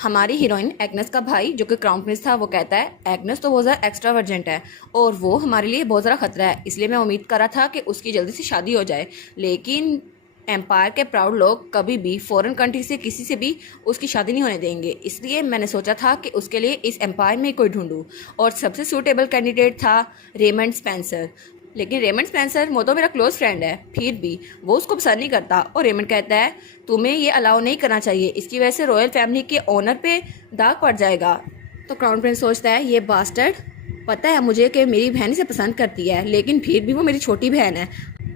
हमारी heroine Agnes का भाई जो कि क्राउन प्रिंस था वो कहता है एग्नेस तो बहुत ज़्यादा एक्स्ट्रावर्जेंट है और वो हमारे लिए बहुत ज़्यादा खतरा है, इसलिए मैं उम्मीद कर रहा था कि उसकी जल्दी से शादी हो जाए। लेकिन एम्पायर के प्राउड लोग कभी भी फॉरेन कंट्री से किसी से भी उसकी शादी नहीं होने देंगे, इसलिए मैंने सोचा था कि उसके लिए इस एम्पायर में कोई ढूंढूं और सबसे सूटेबल कैंडिडेट था रेमंड स्पेंसर। लेकिन रेमंड स्पेंसर वो तो मेरा क्लोज फ्रेंड है, फिर भी वो उसको पसंद नहीं करता और रेमंड कहता है तुम्हें ये अलाउ नहीं करना चाहिए, इसकी वजह से रॉयल फैमिली के ऑनर पे दाग पड़ जाएगा। तो क्राउन प्रिंस सोचता है ये बास्टर्ड पता है मुझे कि मेरी बहन इसे पसंद करती है, लेकिन फिर भी वो मेरी छोटी बहन है,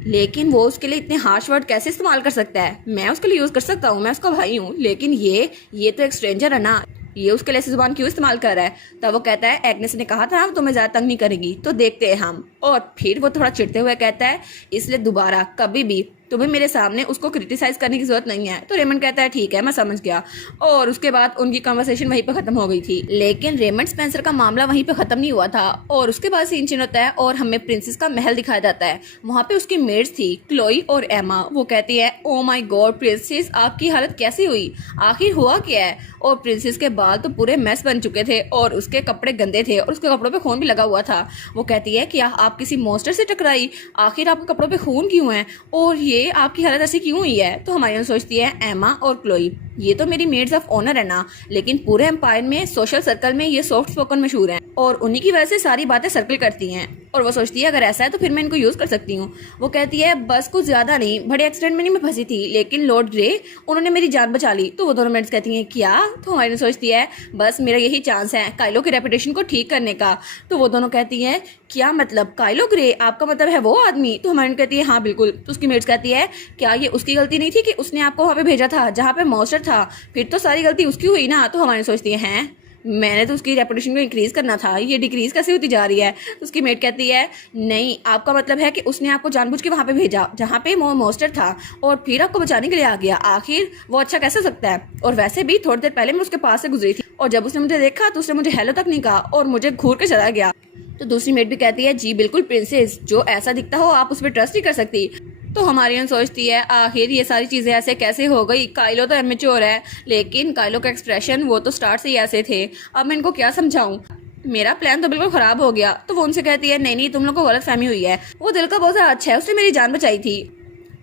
लेकिन वो उसके लिए इतने हार्श वर्ड कैसे इस्तेमाल कर सकता है। मैं उसके लिए यूज़ कर सकता हूँ, मैं उसका भाई हूँ, लेकिन ये तो एक स्ट्रेंजर है ना, ये उसके लिए ऐसी जुबान क्यों इस्तेमाल कर रहा है। तब वो कहता है एग्नेस ने कहा था तुम्हें ज़्यादा तंग नहीं करेगी, तो देखते हैं हम। और फिर वो थोड़ा चिढ़ते हुए कहता है इसलिए दोबारा कभी भी तुम्हें मेरे सामने उसको क्रिटिसाइज करने की जरूरत नहीं है। तो रेमंड कहता है ठीक है मैं समझ गया, और उसके बाद उनकी कन्वर्सेशन वहीं पे खत्म हो गई थी। लेकिन रेमंड स्पेंसर का मामला वहीं पे खत्म नहीं हुआ था और उसके बाद सीन चेंज होता है और हमें प्रिंसेस का महल दिखाया जाता है। वहां पे उसकी मेड्स थी क्लोई और एमा। वो कहती है ओ माय गॉड प्रिंसेस आपकी हालत कैसी हुई, आखिर हुआ क्या है। और प्रिंसेस के बाल तो पूरे मैस बन चुके थे और उसके कपड़े गंदे थे और उसके कपड़ों पे खून भी लगा हुआ था। वो कहती है क्या आप किसी मॉन्स्टर से टकराई, आखिर आपके कपड़ों पे खून क्यों है और ये आपकी हालत ऐसी क्यों हुई है। तो हमारी सोचती है एमा और क्लोई ये तो मेरी मेड्स ऑफ ऑनर है ना, लेकिन पूरे एम्पायर में सोशल सर्कल में ये सॉफ्ट स्पोकन मशहूर हैं और उन्हीं की वजह से सारी बातें सर्कल करती हैं। और वो सोचती है अगर ऐसा है तो फिर मैं इनको यूज कर सकती हूँ। वो कहती है बस कुछ ज्यादा नहीं, बड़े एक्सीडेंट में नहीं मैं फंसी थी, लेकिन लॉर्ड ग्रे उन्होंने मेरी जान बचा ली। तो वो दोनों मेड्स कहती हैं क्या। तो हमारी सोचती है बस मेरा यही चांस है काइलो की रेपुटेशन को ठीक करने का। तो वो दोनों कहती हैं क्या मतलब काइलो ग्रे, आपका मतलब है वो आदमी। तो हमारी कहती है हाँ बिल्कुल। तो उसकी मेड्स कहती है क्या ये उसकी गलती नहीं थी कि उसने आपको वहाँ पे भेजा था जहाँ पे मॉन्स्टर था, फिर तो सारी गलती उसकी हुई ना। तो हमारी सोचती है मैंने तो उसकी रेपुटेशन को इंक्रीज करना था, ये डिक्रीज कैसे होती जा रही है। तो उसकी मेट कहती है नहीं आपका मतलब है कि उसने आपको जानबूझ के वहां पे भेजा जहां पे मॉन्स्टर था और फिर आपको बचाने के लिए आ गया, आखिर वो अच्छा कैसे सकता है। और वैसे भी थोड़ी देर पहले मैं उसके पास से गुजरी थी और जब उसने मुझे देखा तो उसने मुझे हेलो तक नहीं कहा और मुझे घूर के चला गया। तो दूसरी मेट भी कहती है जी बिल्कुल प्रिंसेस, जो ऐसा दिखता हो आप उस पर ट्रस्ट नहीं कर सकती। तो हमारी सोचती है आखिर ये सारी चीजें ऐसे कैसे हो गई, काइलो तो इमेच्योर है, लेकिन काइलो का एक्सप्रेशन वो तो स्टार्ट से ही ऐसे थे, अब मैं इनको क्या समझाऊं, मेरा प्लान तो बिल्कुल खराब हो गया। तो वो उनसे कहती है नहीं नहीं तुम लोग को गलत फहमी हुई है, वो दिल का बहुत अच्छा है, उसने मेरी जान बचाई थी।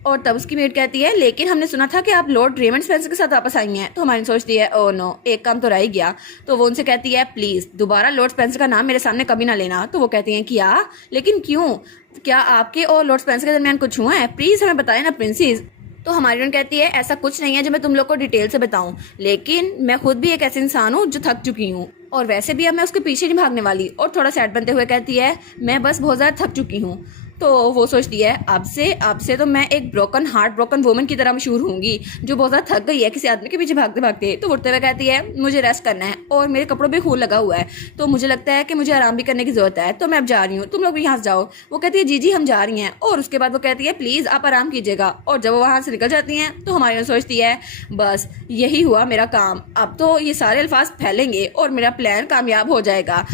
और तब उसकी मेट कहती है लेकिन हमने सुना था कि आप लॉर्ड रेमंड स्पेंसर के साथ वापस आई हैं। तो हमारी सोचती है ओ नो एक काम तो रह ही गया। तो वो उनसे कहती है प्लीज दोबारा लॉर्ड स्पेंसर का नाम मेरे सामने कभी ना लेना। तो वो कहती हैं क्या, लेकिन क्यों, क्या आपके और लॉर्ड स्पेंसर के दरमियान कुछ हुआ है, प्लीज हमें बताएं ना प्रिंसेस। तो हमारी कहती है ऐसा कुछ नहीं है जो मैं तुम लोग को डिटेल से बताऊं, लेकिन मैं खुद भी एक ऐसे इंसान हूँ जो थक चुकी हूँ और वैसे भी अब मैं उसके पीछे नहीं भागने वाली। और थोड़ा सैड बनते हुए कहती है मैं बस बहुत ज्यादा थक चुकी हूँ। तो वो सोचती है अब से तो मैं एक ब्रोकन हार्ट ब्रोकन वुमन की तरह मशहूर होंगी जो बहुत ज्यादा थक गई है किसी आदमी के पीछे भागते भागते। तो उठते हुए कहती है मुझे रेस्ट करना है और मेरे कपड़ों पे खून लगा हुआ है, तो मुझे लगता है कि मुझे आराम भी करने की जरूरत है, तो मैं अब जा रही हूँ, तुम लोग भी यहाँ से जाओ। वो कहती है जी जी हम जा रही हैं। और उसके बाद वो कहती है प्लीज आप आराम कीजिएगा। और जब वो वहां से निकल जाती हैं तो हमारी सोचती है बस यही हुआ मेरा काम, अब तो ये सारे अल्फाज फैलेंगे और मेरा प्लान कामयाब हो जाएगा।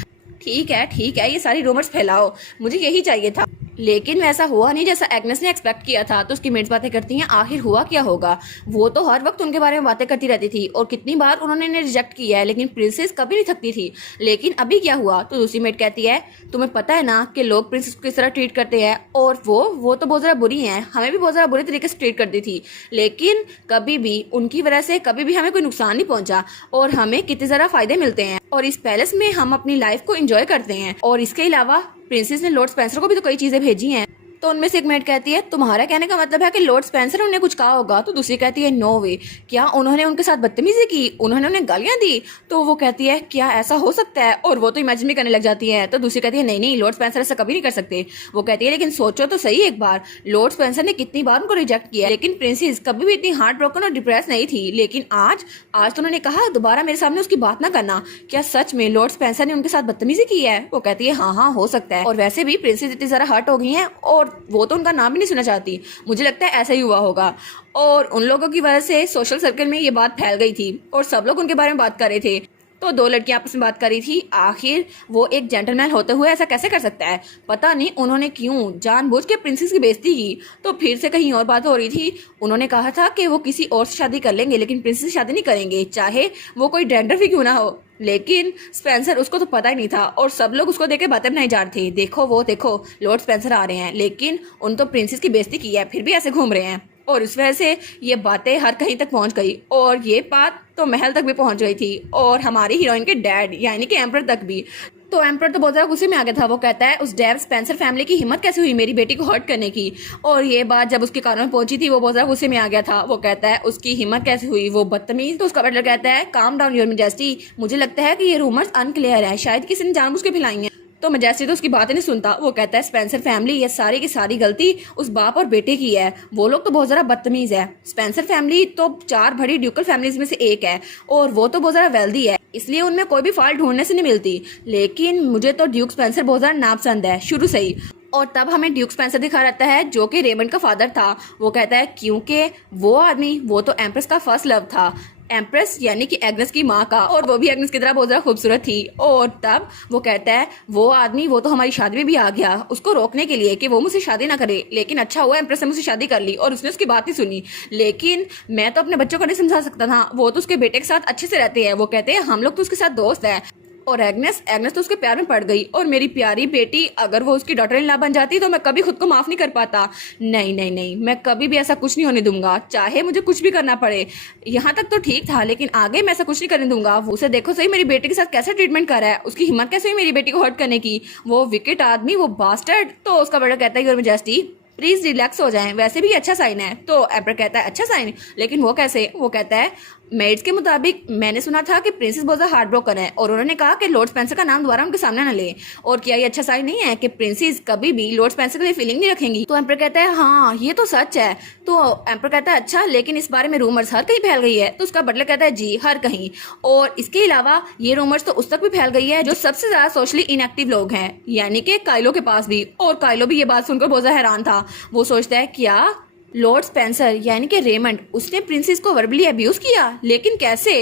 ठीक है ये सारी रूमर्स फैलाओ, मुझे यही चाहिए था। लेकिन वैसा हुआ नहीं जैसा एग्नेस ने एक्सपेक्ट किया था। तो उसकी मेट्स बातें करती हैं आखिर हुआ क्या होगा, वो तो हर वक्त उनके बारे में बातें करती रहती थी और कितनी बार उन्होंने इन्हें रिजेक्ट किया है, लेकिन प्रिंसेस कभी नहीं थकती थी। लेकिन अभी क्या हुआ। तो दूसरी मेट कहती है तुम्हें पता है ना कि लोग प्रिंसेस को किस तरह ट्रीट करते हैं, और वो तो बहुत ज्यादा बुरी हैं, हमें भी बहुत ज्यादा बुरी तरीके से ट्रीट करती थी, लेकिन कभी भी उनकी वजह से कभी भी हमें कोई नुकसान नहीं पहुंचा और हमें कितने ज्यादा फायदे मिलते हैं और इस पैलेस में हम अपनी लाइफ को एंजॉय करते हैं। और इसके अलावा प्रिंसेस ने लॉर्ड स्पेंसर को भी तो कई चीजें भेजी हैं। तो उनमें से एक मेट कहती है तुम्हारा कहने का मतलब है कि लॉर्ड स्पेंसर उन्हें कुछ कहा होगा। तो दूसरी कहती है नो वे, क्या उन्होंने उनके साथ बदतमीजी की, उन्होंने उन्हें गालियां दी। तो वो कहती है क्या ऐसा हो सकता है, और वो तो इमेजिन भी करने लग जाती है। तो दूसरी कहती है नहीं नहीं लॉर्ड स्पेंसर ऐसा कभी नहीं कर सकते। वो कहती है लेकिन सोचो तो सही एक बार, लॉर्ड स्पेंसर ने कितनी बार उनको रिजेक्ट किया, लेकिन प्रिंसेस कभी भी इतनी हार्ट ब्रोकन और डिप्रेस नहीं थी, लेकिन आज तो उन्होंने कहा दोबारा मेरे सामने उसकी बात ना करना। क्या सच में लॉर्ड स्पेंसर ने उनके साथ बदतमीजी की है। वो कहती है हाँ हो सकता है, और वैसे भी प्रिंसेस इतनी जरा हर्ट हो गई है और वो तो उनका नाम भी नहीं सुनना चाहती, मुझे लगता है ऐसा ही हुआ होगा। और उन लोगों की वजह से सोशल सर्कल में ये बात फैल गई थी और सब लोग उनके बारे में बात कर रहे थे। तो दो लड़कियां आपस में बात कर रही थी। आखिर वो एक जेंटलमैन होते हुए ऐसा कैसे कर सकता है? पता नहीं उन्होंने क्यों जानबूझ के प्रिंसेस की बेइज्जती की। तो फिर से कहीं और बात हो रही थी। उन्होंने कहा था कि वो किसी और से शादी कर लेंगे लेकिन प्रिंसेस से शादी नहीं करेंगे, चाहे वो कोई डेंडर भी क्यों ना हो। लेकिन स्पेंसर, उसको तो पता ही नहीं था और सब लोग उसको देख के बातें बनाई जा रहे थे। देखो लॉर्ड स्पेंसर आ रहे हैं, लेकिन उन तो प्रिंसेस की बेइज्जती की है फिर भी ऐसे घूम रहे हैं। और इस वजह से ये बातें हर कहीं तक पहुंच गई और ये बात तो महल तक भी पहुंच गई थी और हमारी हीरोइन के डैड यानी कि एम्पर तक भी। तो एम्पर तो बहुत ज़्यादा गुस्से में आ गया था। वो कहता है उस डेव स्पेंसर फैमिली की हिम्मत कैसे हुई मेरी बेटी को हर्ट करने की। और ये बात जब उसके कानों में पहुंची थी वो बहुत ज़्यादा गुस्से में आ गया था। वो कहता है उसकी हिम्मत कैसे हुई, वो बदतमीज। तो उसका बटलर कहता है काम डाउन योर मैजेस्टी, मुझे लगता है कि ये रूमर्स अनक्लियर है, शायद किसी ने जानबूझ के फैलाई हैं। तो मैजेस्टी तो उसकी बात नहीं सुनता। वो कहता है स्पेंसर फैमिली, ये सारी की सारी गलती उस बाप और बेटे की है, वो लोग तो बहुत ज़्यादा बदतमीज है। स्पेंसर फैमिली तो 4 बड़ी ड्यूकल फैमिलीज में से एक है और वो तो बहुत ज़्यादा वेल्दी है, इसलिए उनमें कोई भी फॉल्ट ढूंढने से नहीं मिलती। लेकिन मुझे तो ड्यूक स्पेंसर बहुत ज़्यादा नापसंद है शुरू से ही। और तब हमें ड्यूक स्पेंसर दिखा रहता है जो कि रेमंड का फादर था। वो कहता है क्योंकि वो आदमी, वो तो एम्प्रेस का फर्स्ट लव था, एम्प्रेस यानी कि एग्नेस की माँ का, और वो भी एग्नेस की तरह बहुत ज़्यादा खूबसूरत थी। और तब वो कहता है वो आदमी, वो तो हमारी शादी में भी आ गया उसको रोकने के लिए कि वो मुझसे शादी ना करे, लेकिन अच्छा हुआ एम्प्रेस ने मुझसे शादी कर ली और उसने उसकी बात नहीं सुनी। लेकिन मैं तो अपने बच्चों को नहीं समझा सकता था, वो तो उसके बेटे के साथ अच्छे से रहते हैं। वो कहते हैं हम लोग तो उसके साथ दोस्त हैं। और एग्नेस तो उसके प्यार में पड़ गई और मेरी प्यारी बेटी, अगर वो उसकी डॉटर इन लॉ बन जाती तो मैं कभी खुद को माफ नहीं कर पाता। नहीं नहीं नहीं, मैं कभी भी ऐसा कुछ नहीं होने दूंगा, चाहे मुझे कुछ भी करना पड़े। यहाँ तक तो ठीक था लेकिन आगे मैं ऐसा कुछ नहीं करने दूंगा। वो उसे देखो सही मेरी बेटी के साथ कैसे ट्रीटमेंट कर रहा है, उसकी हिम्मत कैसे हुई मेरी बेटी को हर्ट करने की, वो विकेट आदमी, वो बास्टर्ड। तो उसका बड़ा कहता है योर मैजेस्टी प्लीज रिलैक्स हो जाएं, वैसे भी अच्छा साइन है। तो एम्पर कहता है अच्छा साइन, लेकिन वो कैसे? वो कहता है मेड्स के मुताबिक मैंने सुना था कि प्रिंसेस बहुत ज़्यादा हार्ट ब्रोकन है और उन्होंने कहा कि लॉर्ड स्पेंसर का नाम दोबारा उनके सामने न ले। और क्या ये अच्छा साइन नहीं है कि प्रिंसेस कभी भी लॉर्ड स्पेंसर के लिए फीलिंग नहीं रखेंगी? तो एम्पर कहता है हाँ ये तो सच है। तो एम्पर कहता है अच्छा, लेकिन इस बारे में रूमर्स हर कहीं फैल गई है। तो उसका बटलर कहता है जी हर कहीं, और इसके अलावा ये रूमर्स तो उस तक भी फैल गई है जो सबसे ज्यादा सोशली इनएक्टिव लोग हैं, यानी कि काइलो के पास भी। और काइलो भी ये बात सुनकर बहुत ज्यादा हैरान था। वो सोचता है क्या लॉर्ड स्पेंसर यानी कि रेमंड, उसने प्रिंसेस को वर्बली अब्यूज किया, लेकिन कैसे?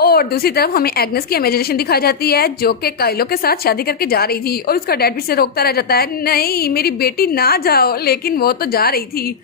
और दूसरी तरफ हमें एग्नेस की इमेजिनेशन दिखाई जाती है जो कि काइलो के साथ शादी करके जा रही थी और उसका डैड भी से रोकता रह जाता है नहीं मेरी बेटी ना जाओ, लेकिन वो तो जा रही थी।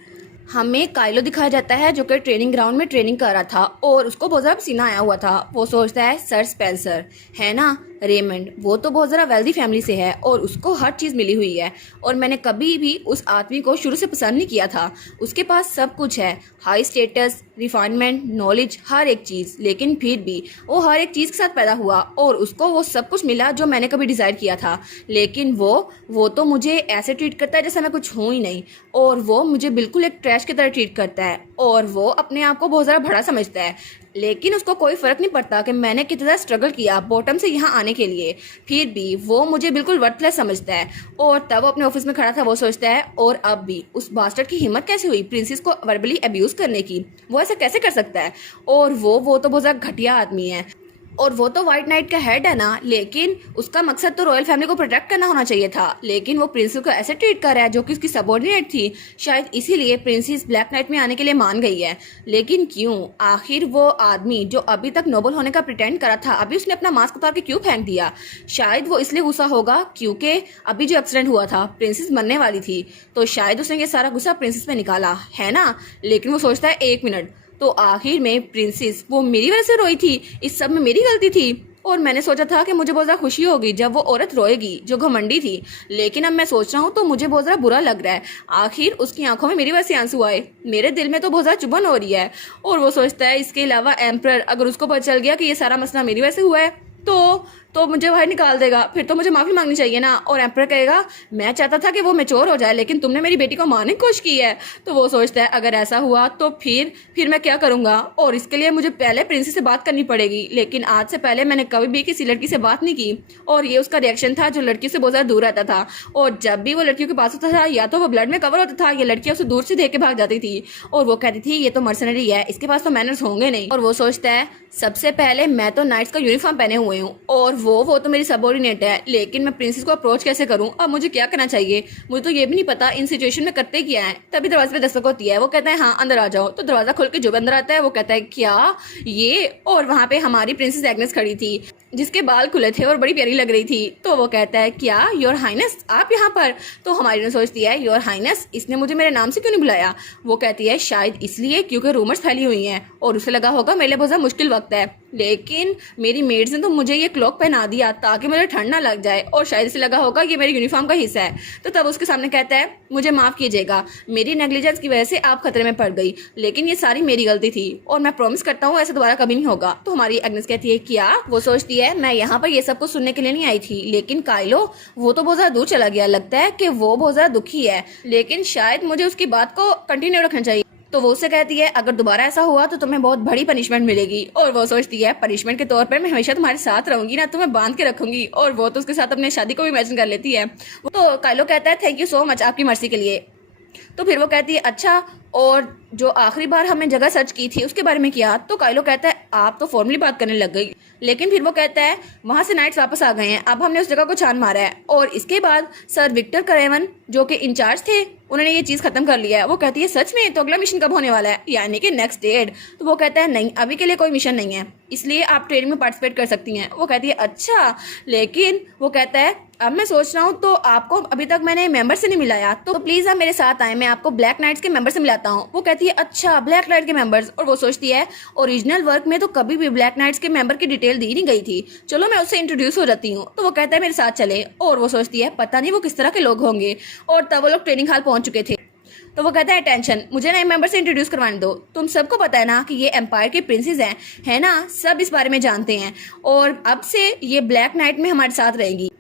हमें काइलो दिखाया जाता है जो कि ट्रेनिंग ग्राउंड में ट्रेनिंग कर रहा था और उसको बहुत ज़्यादा पसीना आया हुआ था। वो सोचता है सर स्पेंसर है ना, रेमंड वो तो बहुत ज़रा वेल्दी फैमिली से है और उसको हर चीज़ मिली हुई है और मैंने कभी भी उस आदमी को शुरू से पसंद नहीं किया था। उसके पास सब कुछ है, हाई स्टेटस, रिफाइनमेंट, नॉलेज, हर एक चीज़, लेकिन फिर भी वो हर एक चीज़ के साथ पैदा हुआ और उसको वो सब कुछ मिला जो मैंने कभी डिज़ायर किया था। लेकिन वो तो मुझे ऐसे ट्रीट करता है जैसे मैं कुछ हूँ ही नहीं, और वो मुझे बिल्कुल एक ट्रैश की तरह ट्रीट करता है और वो अपने आप को बहुत ज़्यादा बड़ा समझता है। लेकिन उसको कोई फ़र्क नहीं पड़ता कि मैंने कितना स्ट्रगल किया बॉटम से यहाँ आने के लिए, फिर भी वो मुझे बिल्कुल वर्थलेस समझता है। और तब वो अपने ऑफिस में खड़ा था। वो सोचता है और अब भी उस बास्टर्ड की हिम्मत कैसे हुई प्रिंसेस को वर्बली अब्यूज़ करने की, वो ऐसा कैसे कर सकता है? और वो तो बहुत ज़्यादा घटिया आदमी है और वो तो व्हाइट नाइट का हेड है ना, लेकिन उसका मकसद तो रॉयल फैमिली को प्रोटेक्ट करना होना चाहिए था, लेकिन वो प्रिंसेस को ऐसे ट्रीट कर रहा है जो कि उसकी सबऑर्डिनेट थी। शायद इसीलिए प्रिंसेस ब्लैक नाइट में आने के लिए मान गई है। लेकिन क्यों? आखिर वो आदमी जो अभी तक नोबल होने का प्रिटेंड करा था, अभी उसने अपना मास्क उतार के क्यों फेंक दिया? शायद वो इसलिए गुस्सा होगा क्योंकि अभी जो एक्सीडेंट हुआ था प्रिंसेस मरने वाली थी, तो शायद उसने ये सारा गुस्सा प्रिंसेस पे निकाला है ना। लेकिन वो सोचता है एक मिनट, तो आखिर में प्रिंसेस वो मेरी वजह से रोई थी, इस सब में मेरी गलती थी। और मैंने सोचा था कि मुझे बहुत ज़्यादा खुशी होगी जब वो औरत रोएगी जो घमंडी थी, लेकिन अब मैं सोच रहा हूँ तो मुझे बहुत ज़्यादा बुरा लग रहा है। आखिर उसकी आंखों में मेरी वजह से आंसू आए, मेरे दिल में तो बहुत ज़्यादा चुभन हो रही है। और वो सोचता है इसके अलावा एम्परर, अगर उसको पता चल गया कि ये सारा मसला मेरी वजह से हुआ है तो मुझे बाहर निकाल देगा, फिर तो मुझे माफ़ी मांगनी चाहिए ना। और एम्पर कहेगा मैं चाहता था कि वो मैच्योर हो जाए लेकिन तुमने मेरी बेटी को मारने की कोशिश की है। तो वो सोचता है अगर ऐसा हुआ तो फिर मैं क्या करूँगा, और इसके लिए मुझे पहले प्रिंसेस से बात करनी पड़ेगी। लेकिन आज से पहले मैंने कभी भी किसी लड़की से बात नहीं की और ये उसका रिएक्शन था जो लड़की से बहुत ज़्यादा दूर रहता था। और जब भी वो लड़कियों के पास होता था या तो वो ब्लड में कवर होता था या लड़कियां उसे दूर से देख के भाग जाती थी और वो कहती थी ये तो मर्सनरी है, इसके पास तो मैनर्स होंगे नहीं। और वो सोचता है सबसे पहले मैं तो नाइट्स का यूनिफॉर्म पहने हुए हूँ और वो तो मेरी सबऑर्डिनेट है, लेकिन मैं प्रिंसेस को अप्रोच कैसे करूँ? अब मुझे क्या करना चाहिए? मुझे तो ये भी नहीं पता इन सिचुएशन में करते क्या है। तभी दरवाजे पे दस्तक होती है। वो कहता है हाँ अंदर आ जाओ। तो दरवाजा खोल के जो भी अंदर आता है वो कहता है क्या ये? और वहाँ पे हमारी प्रिंसेस एग्नेस खड़ी थी। जिसके बाल खुले थे और बड़ी प्यारी लग रही थी। तो वो कहता है क्या योर हाइनेस आप यहाँ पर? तो हमारी ने सोचती है योर हाइनेस इसने मुझे मेरे नाम से क्यों नहीं बुलाया? वो कहती है शायद इसलिए क्योंकि रूमर्स फैली हुई हैं और उसे लगा होगा मेरे लिए बहुत मुश्किल वक्त है, लेकिन मेरी मेड्स ने तो मुझे ये क्लॉक पहना दिया ताकि मुझे ठंड ना लग जाए और शायद इसे लगा होगा ये मेरी यूनिफॉर्म का हिस्सा है। तो तब उसके सामने कहता है मुझे माफ़ कीजिएगा, मेरी नेग्लिजेंस की वजह से आप खतरे में पड़ गई, लेकिन ये सारी मेरी गलती थी और मैं प्रॉमिस करता हूँ ऐसा दोबारा कभी नहीं होगा। तो हमारी एग्नेस कहती है क्या? वो सोचती है मैं यहाँ पर ये सब कुछ सुनने के लिए नहीं आई थी, लेकिन काइलो वो तो बहुत ज़्यादा दूर चला गया, लगता है कि वो बहुत ज़्यादा दुखी है, लेकिन शायद मुझे उसकी बात को कंटिन्यू रखना चाहिए। तो वो उससे कहती है अगर दोबारा ऐसा हुआ तो तुम्हें बहुत बड़ी पनिशमेंट मिलेगी। और वो सोचती है पनिशमेंट के तौर पर मैं हमेशा तुम्हारे साथ रहूंगी ना, तुम्हें बांध के रखूंगी। और वो तो उसके साथ अपने शादी को भी इमेजिन कर लेती है। तो काइलो कहता है थैंक यू सो मच आपकी मर्सी के लिए। तो फिर वो कहती है अच्छा, और जो आखिरी बार हमने जगह सर्च की थी उसके बारे में किया? तो काइलो कहता है आप तो फॉर्मली बात करने लग गई, लेकिन फिर वो कहता है वहाँ से नाइट्स वापस आ गए हैं, अब हमने उस जगह को छान मारा है। और इसके बाद सर विक्टर करेवन जो कि इंचार्ज थे उन्होंने ये चीज़ खत्म कर लिया है। वो कहती है सच में? तो अगला मिशन कब होने वाला है? यानी कि नेक्स्ट डेट। तो वो कहता है नहीं अभी के लिए कोई मिशन नहीं है, इसलिए आप ट्रेनिंग में पार्टिसिपेट कर सकती हैं। वो कहती है अच्छा, लेकिन वो कहता है अब मैं सोच रहा हूँ तो आपको अभी तक मैंने मेंबर से नहीं मिलाया, तो प्लीज आप मेरे साथ आए, मैं आपको ब्लैक नाइट्स के मेंबर से मिलाता हूँ। वो कहती है अच्छा ब्लैक नाइट के मेंबर्स। और वो सोचती है ओरिजिनल वर्क में तो कभी भी ब्लैक नाइट्स के मेंबर की डिटेल दी नहीं गई थी, चलो मैं उससे इंट्रोड्यूस हो जाती हूँ। तो वो कहता है मेरे साथ चले। और वो सोचती है पता नहीं वो किस तरह के लोग होंगे। और तब वो लोग ट्रेनिंग हॉल पहुंच चुके थे। तो वो कहता है टेंशन मुझे नए मेंबर से इंट्रोड्यूस करवाने दो, तुम सबको पता है ना कि ये एम्पायर के प्रिंसेस हैं, है ना, सब इस बारे में जानते हैं और अब से ये ब्लैक नाइट में हमारे साथ रहेगी।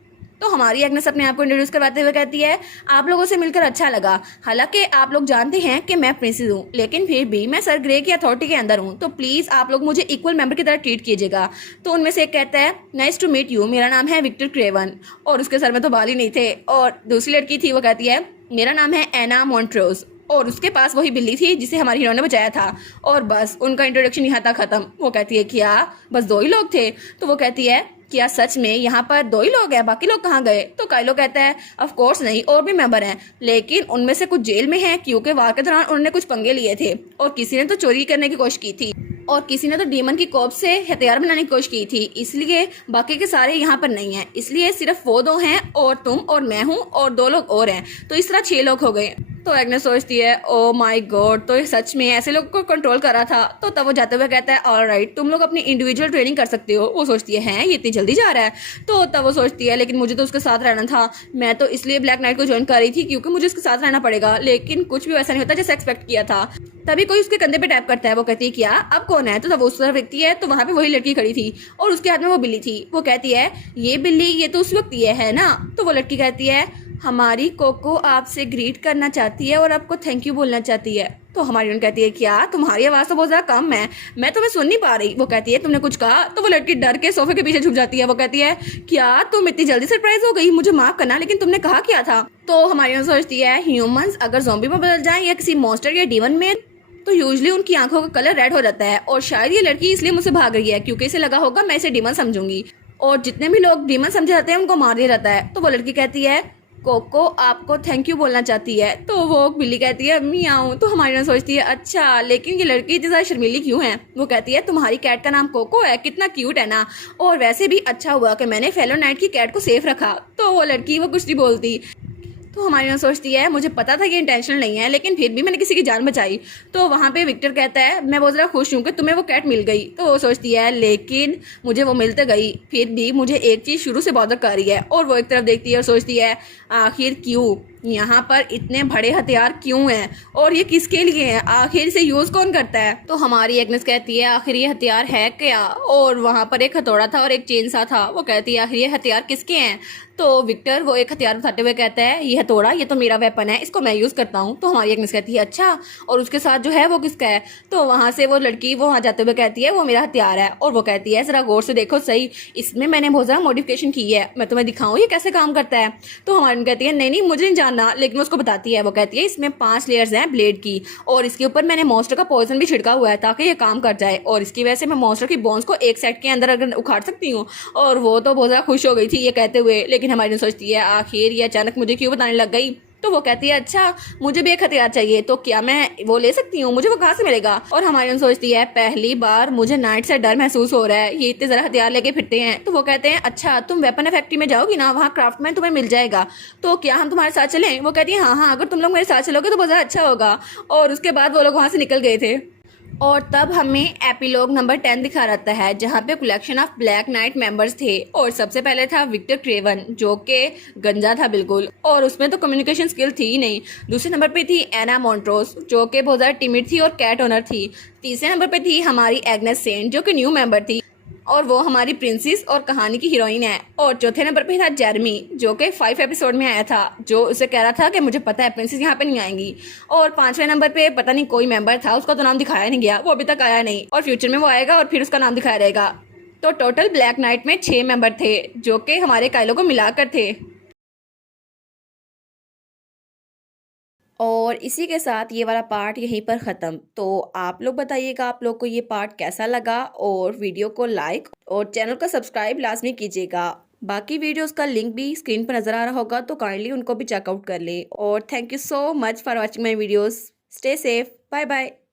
तो हमारी एग्नेस अपने आप को इंट्रोड्यूस करवाते हुए कहती है आप लोगों से मिलकर अच्छा लगा, हालांकि आप लोग जानते हैं कि मैं प्रिंसेस हूँ, लेकिन फिर भी मैं सर ग्रे की अथॉरिटी के अंदर हूँ, तो प्लीज आप लोग मुझे इक्वल मेंबर की तरह ट्रीट कीजिएगा। तो उनमें से एक कहता है नाइस टू मीट यू, मेरा नाम है विक्टर क्रेवन। और उसके सर में तो बाल ही नहीं थे। और दूसरी लड़की थी वो कहती है मेरा नाम है एना मॉन्ट्रोज, और उसके पास वही बिल्ली थी जिसे हमारी हीरो ने बचाया था। और बस उनका इंट्रोडक्शन यहाँ तक खत्म। वो कहती है क्या बस 2 ही लोग थे? तो वो कहती है क्या सच में यहाँ पर 2 ही लोग हैं, बाकी लोग कहाँ गए? तो काइलो कहता है ऑफ कोर्स नहीं, और भी मेंबर हैं, लेकिन उनमें से कुछ जेल में हैं क्योंकि वार के दौरान उन्होंने कुछ पंगे लिए थे और किसी ने तो चोरी करने की कोशिश की थी और किसी ने तो डीमन की कॉप से हथियार बनाने की कोशिश की थी, इसलिए बाकी के सारे यहाँ पर नहीं हैं, इसलिए सिर्फ वो 2 हैं और तुम और मैं हूँ और 2 लोग और हैं, तो इस तरह 6 लोग हो गए। तो एग्नेस सोचती है ओ माय गॉड, तो ये सच में ऐसे लोग को कंट्रोल कर रहा था। तो तब वो जाते हुए कहता है ऑलराइट तुम लोग अपनी इंडिविजुअल ट्रेनिंग कर सकते हो। वो सोचती है ये इतनी जल्दी जा रहा है। तो तब वो सोचती है लेकिन मुझे तो उसके साथ रहना था, मैं तो इसलिए ब्लैक नाइट को ज्वाइन कर रही थी क्योंकि मुझे उसके साथ रहना पड़ेगा, लेकिन कुछ भी वैसा नहीं होता जैसे एक्सपेक्ट किया था। तभी कोई उसके कंधे पे टैप करता है। वो कहती है क्या अब कौन है? तो तब वो उस तरफ देखती है तो वहां पे वही लड़की खड़ी थी और उसके हाथ में वो बिल्ली थी। वो कहती है ये बिल्ली ये तो उस वक्त ये है ना? तो वो लड़की कहती है हमारी कोको आपसे ग्रीट करना चाहती है और आपको थैंक यू बोलना चाहती है। तो हमारी उन कहती है क्या तुम्हारी आवाज़ तो बहुत ज़्यादा कम है, मैं तुम्हें सुन नहीं पा रही। वो कहती है तुमने कुछ कहा? तो वो लड़की डर के सोफे के पीछे छुप जाती है। वो कहती है क्या तुम इतनी जल्दी सरप्राइज हो गई, मुझे माफ करना लेकिन तुमने कहा क्या था? तो हमारी उन सोचती है ह्यूमंस अगर ज़ॉम्बी में बदल जाएं या किसी मॉन्स्टर या डीमन में तो यूजुअली उनकी आंखों का कलर रेड हो जाता है और शायद ये लड़की इसलिए मुझसे भाग रही है क्योंकि इसे लगा होगा मैं इसे डीमन समझूंगी और जितने भी लोग डीमन समझे जाते हैं उनको मार दिया जाता है। तो वो लड़की कहती है कोको आपको थैंक यू बोलना चाहती है। तो वो बिल्ली कहती है अम्मी आऊँ। तो हमारी ना सोचती है अच्छा लेकिन ये लड़की इतनी ज़्यादा शर्मीली क्यों है? वो कहती है तुम्हारी कैट का नाम कोको है, कितना क्यूट है ना, और वैसे भी अच्छा हुआ कि मैंने फेलो नाइट की कैट को सेफ रखा। तो वो लड़की वो कुछ नहीं बोलती। तो हमारी ना सोचती है मुझे पता था कि इंटेंशनल नहीं है लेकिन फिर भी मैंने किसी की जान बचाई। तो वहाँ पे विक्टर कहता है मैं बहुत ज़्यादा खुश हूँ कि तुम्हें वो कैट मिल गई। तो वो सोचती है लेकिन मुझे वो मिल तो गई, फिर भी मुझे एक चीज़ शुरू से बॉदर कर रही है। और वो एक तरफ देखती है और सोचती है आखिर क्यों यहाँ पर इतने बड़े हथियार क्यों हैं और ये किसके लिए हैं, आखिर से यूज़ कौन करता है? तो हमारी एग्नेस कहती है आखिर ये हथियार है क्या? और वहाँ पर एक हथौड़ा था और एक चेन सा था। वो कहती है आखिर ये हथियार किसके हैं? तो विक्टर वो एक हथियार बताते हुए कहता है ये हथौड़ा ये तो मेरा वेपन है, इसको मैं यूज़ करता हूँ। तो हमारी एग्नेस कहती है अच्छा, और उसके साथ जो है वो किसका है? तो वहाँ से वो लड़की वो वहाँ जाते हुए कहती है वो मेरा हथियार है। और वो कहती है ज़रा गौर से देखो सही, इसमें मैंने बहुत ज़्यादा मॉडिफिकेशन की है, मैं तुम्हें दिखाऊँ ये कैसे काम करता है? तो हमारी कहती है नहीं नहीं मुझे नहीं जानना, लेकिन उसको बताती है। वो कहती है इसमें 5 लेयर्स हैं ब्लेड की और इसके ऊपर मैंने मॉन्स्टर का पॉइजन भी छिड़का हुआ है ताकि ये काम कर जाए और इसकी वजह से मैं मॉन्स्टर की बोन्स को एक सेट के अंदर अगर उखाड़ सकती हूँ। और वो तो बहुत ज़्यादा खुश हो गई थी ये कहते हुए, लेकिन हमारी सोचती है आखिर ये अचानक मुझे क्यों बताने लग गई? तो वो कहती है अच्छा मुझे भी एक हथियार चाहिए, तो क्या मैं वो ले सकती हूँ, मुझे वो कहाँ से मिलेगा। और हमारी सोचती है पहली बार मुझे नाइट से डर महसूस हो रहा है, ये इतने ज़रा हथियार लेके फिरते हैं। तो वो कहते हैं अच्छा तुम वेपन फैक्ट्री में जाओगी ना, वहाँ क्राफ्टमैन तुम्हें मिल जाएगा, तो क्या हम तुम्हारे साथ चलें। वो कहती है हाँ हाँ, अगर तुम लोग मेरे साथ चलोगे तो बहुत ज़्यादा अच्छा होगा। और उसके बाद वो लोग वहाँ से निकल गए थे। और तब हमें एपिलॉग नंबर 10 दिखा रहता है, जहाँ पे collection of black night members थे। और सबसे पहले था विक्टर क्रेवन, जो कि गंजा था बिल्कुल, और उसमें तो कम्युनिकेशन स्किल थी ही नहीं। दूसरे नंबर पे थी एना मॉन्ट्रोस, जो कि बहुत ज़्यादा टिमिड थी और कैट ओनर थी। तीसरे नंबर पे थी हमारी एग्नेस सेंट, जो कि न्यू मेंबर थी और वो हमारी प्रिंसेस और कहानी की हीरोइन है। और चौथे नंबर पे था जेरमी, जो कि 5 एपिसोड में आया था, जो उसे कह रहा था कि मुझे पता है प्रिंसेस यहाँ पे नहीं आएंगी। और पांचवें नंबर पे पता नहीं कोई मेंबर था, उसका तो नाम दिखाया नहीं गया, वो अभी तक आया नहीं, और फ्यूचर में वो आएगा और फिर उसका नाम दिखाया रहेगा। तो टोटल ब्लैक नाइट में 6 मेंबर थे, जो कि हमारे काइलो को मिलाकर थे। और इसी के साथ ये वाला पार्ट यहीं पर ख़त्म। तो आप लोग बताइएगा आप लोग को ये पार्ट कैसा लगा, और वीडियो को लाइक और चैनल को सब्सक्राइब लाजमी कीजिएगा। बाकी वीडियोस का लिंक भी स्क्रीन पर नज़र आ रहा होगा, तो काइंडली उनको भी चेकआउट कर लें। और thank you so much for watching my videos. Stay safe, bye bye.